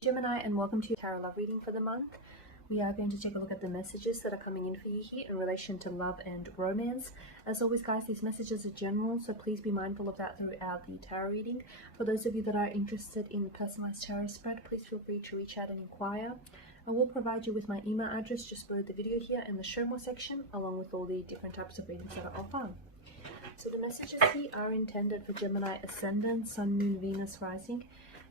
Gemini, and welcome to your tarot love reading for the month. We are going to take a look at the messages that are coming in for you here in relation to love and romance. As always, guys, these messages are general, so please be mindful of that throughout the tarot reading. For those of you that are interested in the personalized tarot spread, please feel free to reach out and inquire. I will provide you with my email address just below the video here in the show more section, along with all the different types of readings that are offered. So the messages here are intended for Gemini Ascendant, Sun, Moon, Venus, Rising,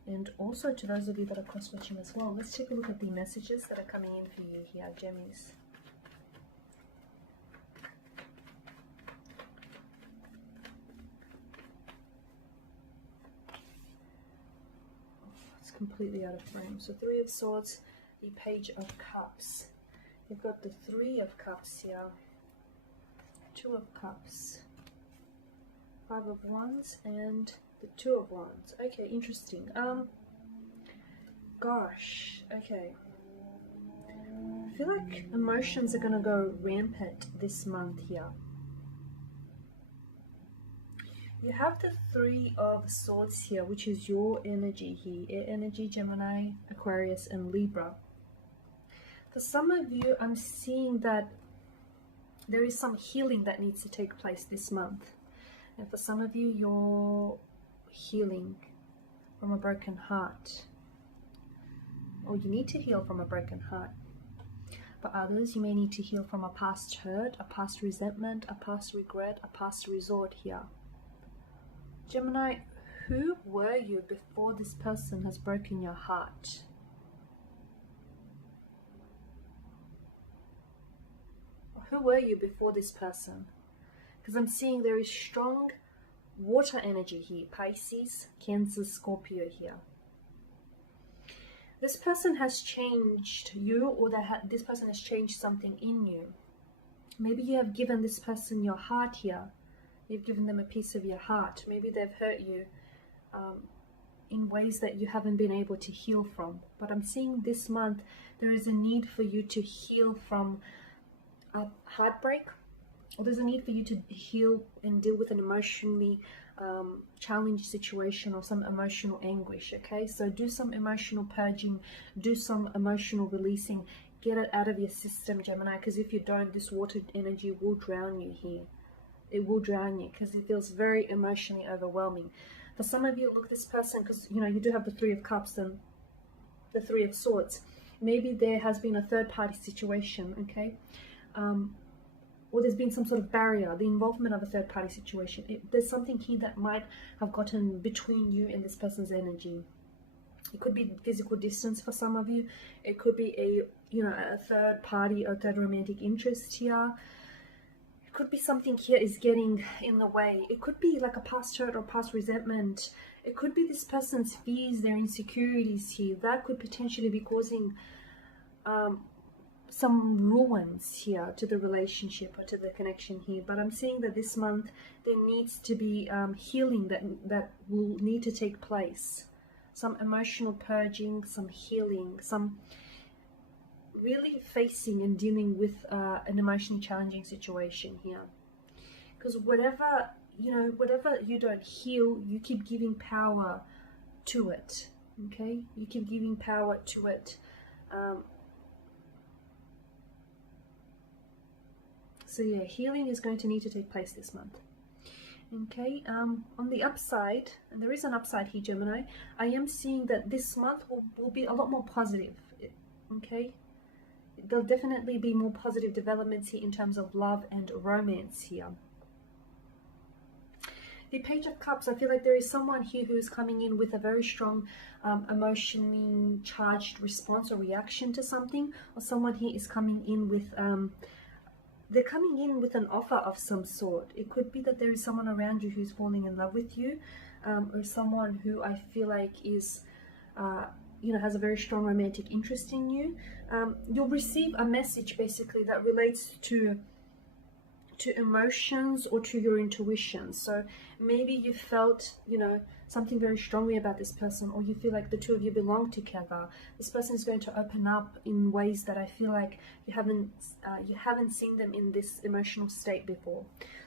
and also to those of you that are cross-watching as well. Let's take a look at the messages that are coming in for you here, Gemmies. It's completely out of frame. So Three of Swords, the Page of Cups. You've got the Three of Cups here, Two of Cups, Five of Wands, and the Two of Wands. Okay, interesting. Gosh, okay. I feel like emotions are gonna go rampant this month here. You have the Three of Swords here, which is your energy here. Air energy, Gemini, Aquarius, and Libra. For some of you, I'm seeing that there is some healing that needs to take place this month. And for some of you, you're healing from a broken heart, or you need to heal from a broken heart. For others, you may need to heal from a past hurt, a past resentment, a past regret, a past resort here. Gemini, who were you before this person has broken your heart? Who were you before this person? Because I'm seeing there is strong water energy here. Pisces, Cancer, Scorpio here. This person has changed you, or this person has changed something in you. Maybe you have given this person your heart here. You've given them a piece of your heart. Maybe they've hurt you in ways that you haven't been able to heal from. But I'm seeing this month there is a need for you to heal from a heartbreak, or there's a need for you to heal and deal with an emotionally challenged situation or some emotional anguish. Okay, so do some emotional purging, do some emotional releasing, get it out of your system, Gemini, because if you don't, this water energy will drown you here. It will drown you because it feels very emotionally overwhelming. For some of you, look, this person, because you know you do have the Three of Cups and the Three of Swords. Maybe there has been a third-party situation, okay, or there's been some sort of barrier, the involvement of a third-party situation. There's something here that might have gotten between you and this person's energy. It could be physical distance for some of you. It could be a third party or third romantic interest here. It could be something here is getting in the way. It could be like a past hurt or past resentment. It could be this person's fears, their insecurities here. That could potentially be causing some ruins here to the relationship or to the connection here. But I'm seeing that this month there needs to be healing that will need to take place. Some emotional purging, some healing, some really facing and dealing with an emotionally challenging situation here. Because whatever you don't heal, you keep giving power to it. Okay, you keep giving power to it. So yeah, healing is going to need to take place this month. Okay, on the upside, and there is an upside here, Gemini, I am seeing that this month will be a lot more positive. Okay, there'll definitely be more positive developments here in terms of love and romance here. The Page of Cups, I feel like there is someone here who is coming in with a very strong emotionally charged response or reaction to something, or someone here is coming in with they're coming in with an offer of some sort. It could be that there is someone around you who's falling in love with you, or someone who I feel like is, has a very strong romantic interest in you. You'll receive a message basically that relates to emotions or to your intuition. So maybe you felt, something very strongly about this person, or you feel like the two of you belong together. This person is going to open up in ways that I feel like you haven't seen them in this emotional state before.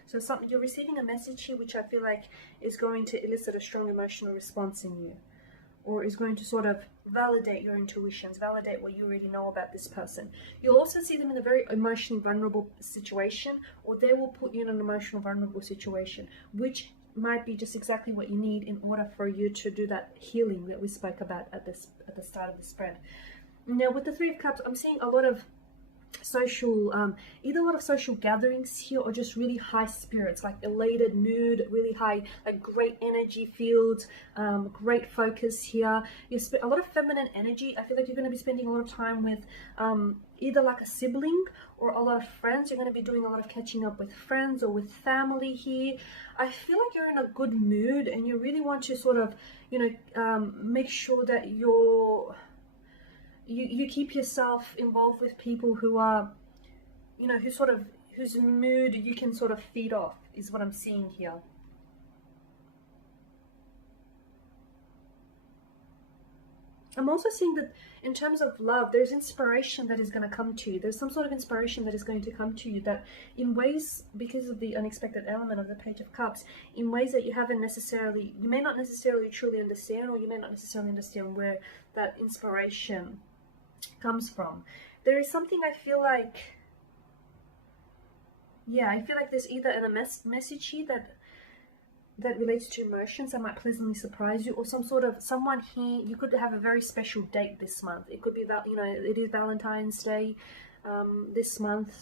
So you're receiving a message here which I feel like is going to elicit a strong emotional response in you. or is going to sort of validate your intuitions, validate what you already know about this person. You'll also see them in a very emotionally vulnerable situation, or they will put you in an emotional vulnerable situation, which might be just exactly what you need in order for you to do that healing that we spoke about at the start of the spread. Now with the Three of Cups, I'm seeing a lot of social, either a lot of social gatherings here, or just really high spirits, like elated mood, really high, like great energy field, great focus here. A lot of feminine energy. I feel like you're going to be spending a lot of time with either like a sibling or a lot of friends. You're going to be doing a lot of catching up with friends or with family here. I feel like you're in a good mood, and you really want to sort of, you know, make sure that you keep yourself involved with people who are, you know, whose mood you can sort of feed off, is what I'm seeing here. I'm also seeing that in terms of love, there's inspiration that is going to come to you. There's some sort of inspiration that is going to come to you that in ways, because of the unexpected element of the Page of Cups, in ways that you may not necessarily truly understand, or you may not necessarily understand where that inspiration comes from. There is something I feel like, I feel like there's either a message here that relates to emotions that might pleasantly surprise you, or someone here, you could have a very special date this month. It could be about, you know, it is Valentine's Day this month,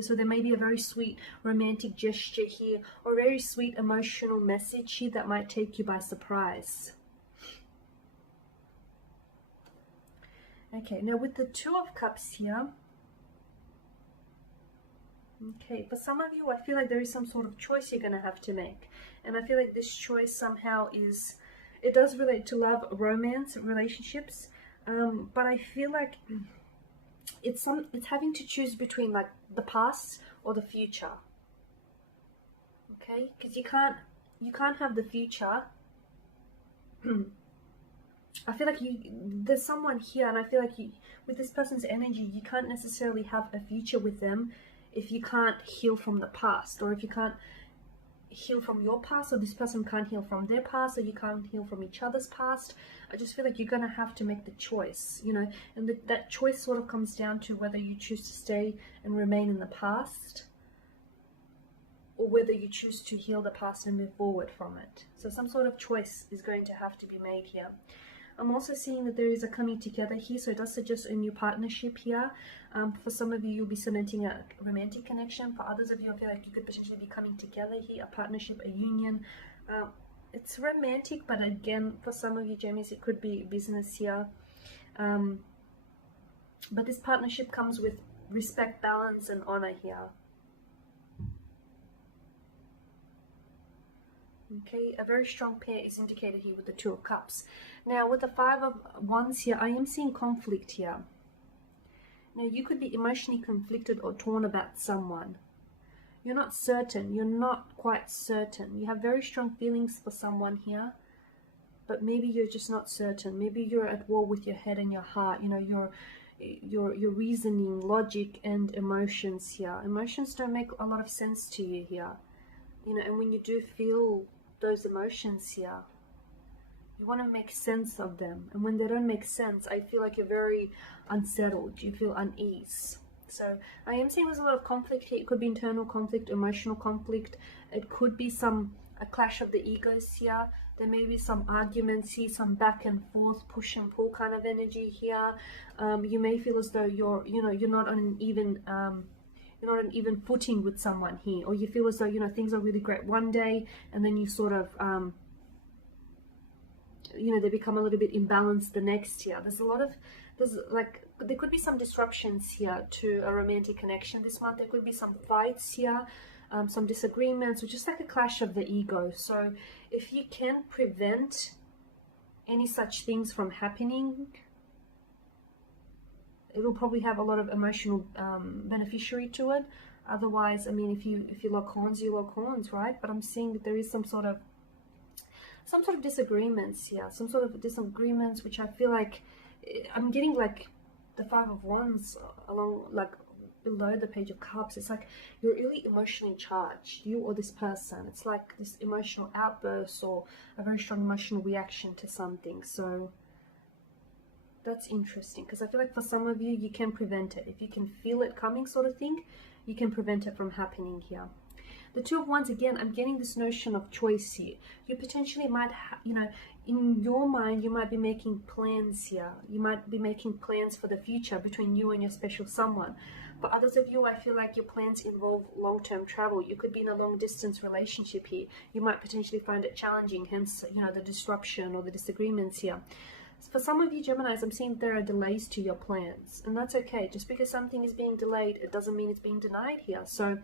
so there may be a very sweet romantic gesture here, or a very sweet emotional message here that might take you by surprise. Okay, now with the Two of Cups here, okay, for some of you, I feel like there is some sort of choice you're going to have to make. And I feel like this choice somehow it does relate to love, romance, relationships. But I feel like it's having to choose between like the past or the future. Okay, because you can't have the future. I feel like there's someone here, and I feel like with this person's energy, you can't necessarily have a future with them if you can't heal from the past, or if you can't heal from your past, or this person can't heal from their past, or you can't heal from each other's past. I just feel like you're going to have to make the choice, you know, and that choice sort of comes down to whether you choose to stay and remain in the past, or whether you choose to heal the past and move forward from it. So some sort of choice is going to have to be made here. I'm also seeing that there is a coming together here, so it does suggest a new partnership here. For some of you, you'll be cementing a romantic connection. For others of you, I feel like you could potentially be coming together here, a partnership, a union. It's romantic, but again, for some of you, Gemmis, it could be business here. But this partnership comes with respect, balance, and honor here. Okay, a very strong pair is indicated here with the Two of Cups. Now with the Five of Wands here, I am seeing conflict here. Now you could be emotionally conflicted or torn about someone. You're not certain, you're not quite certain. You have very strong feelings for someone here, but maybe you're just not certain. Maybe you're at war with your head and your heart. You know, your reasoning, logic, and emotions here. Emotions don't make a lot of sense to you here. You know, and when you do feel those emotions here, you want to make sense of them. And when they don't make sense, I feel like you're very unsettled. You feel unease. So I am seeing there's a lot of conflict here. It could be internal conflict, emotional conflict. It could be a clash of the egos here. There may be some arguments here, some back and forth, push and pull kind of energy here. You may feel as though you're not on an even footing with someone here, or you feel as though, you know, things are really great one day, and then you sort of they become a little bit imbalanced the next year. There could be some disruptions here to a romantic connection this month. There could be some fights here, some disagreements, or just like a clash of the ego. So if you can prevent any such things from happening, it'll probably have a lot of emotional beneficiary to it. Otherwise, I mean, if you lock horns, you lock horns, right? But I'm seeing that there is some sort of disagreements here, some sort of disagreements, which I feel like I'm getting like the Five of Wands along, like below the Page of Cups. It's like you're really emotionally charged, you or this person. It's like this emotional outburst or a very strong emotional reaction to something. So That's interesting, because I feel like for some of you, you can prevent it. If you can feel it coming sort of thing, you can prevent it from happening here. The Two of Wands, again, I'm getting this notion of choice here. You potentially might, you know, in your mind, you might be making plans here. You might be making plans for the future between you and your special someone. For others of you, I feel like your plans involve long-term travel. You could be in a long-distance relationship here. You might potentially find it challenging, hence, you know, the disruption or the disagreements here. For some of you Geminis, I'm seeing there are delays to your plans, and that's okay. Just because something is being delayed, it doesn't mean it's being denied here. So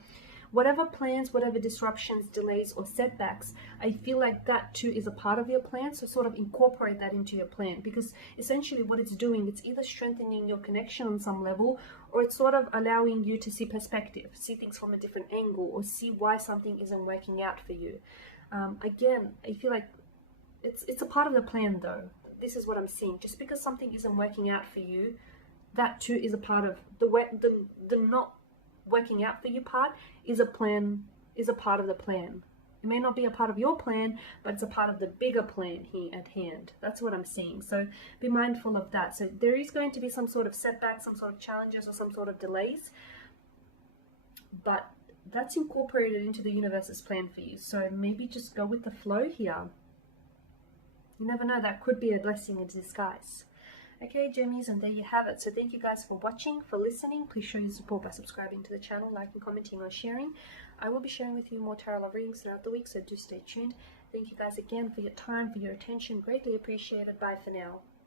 whatever plans, whatever disruptions, delays, or setbacks, I feel like that too is a part of your plan. So sort of incorporate that into your plan, because essentially what it's doing, it's either strengthening your connection on some level, or it's sort of allowing you to see perspective, see things from a different angle, or see why something isn't working out for you. Again, I feel like it's a part of the plan though. This is what I'm seeing. Just because something isn't working out for you, that too is a part of the not working out for you part is a part of the plan. It may not be a part of your plan, but it's a part of the bigger plan here at hand. That's what I'm seeing. So be mindful of that. So there is going to be some sort of setback, some sort of challenges, or some sort of delays, but that's incorporated into the universe's plan for you. So maybe just go with the flow here. You never know, that could be a blessing in disguise. Okay, Gemmies, and there you have it. So thank you guys for watching, for listening. Please show your support by subscribing to the channel, liking, commenting, or sharing. I will be sharing with you more tarot love readings throughout the week, so do stay tuned. Thank you guys again for your time, for your attention. Greatly appreciated. Bye for now.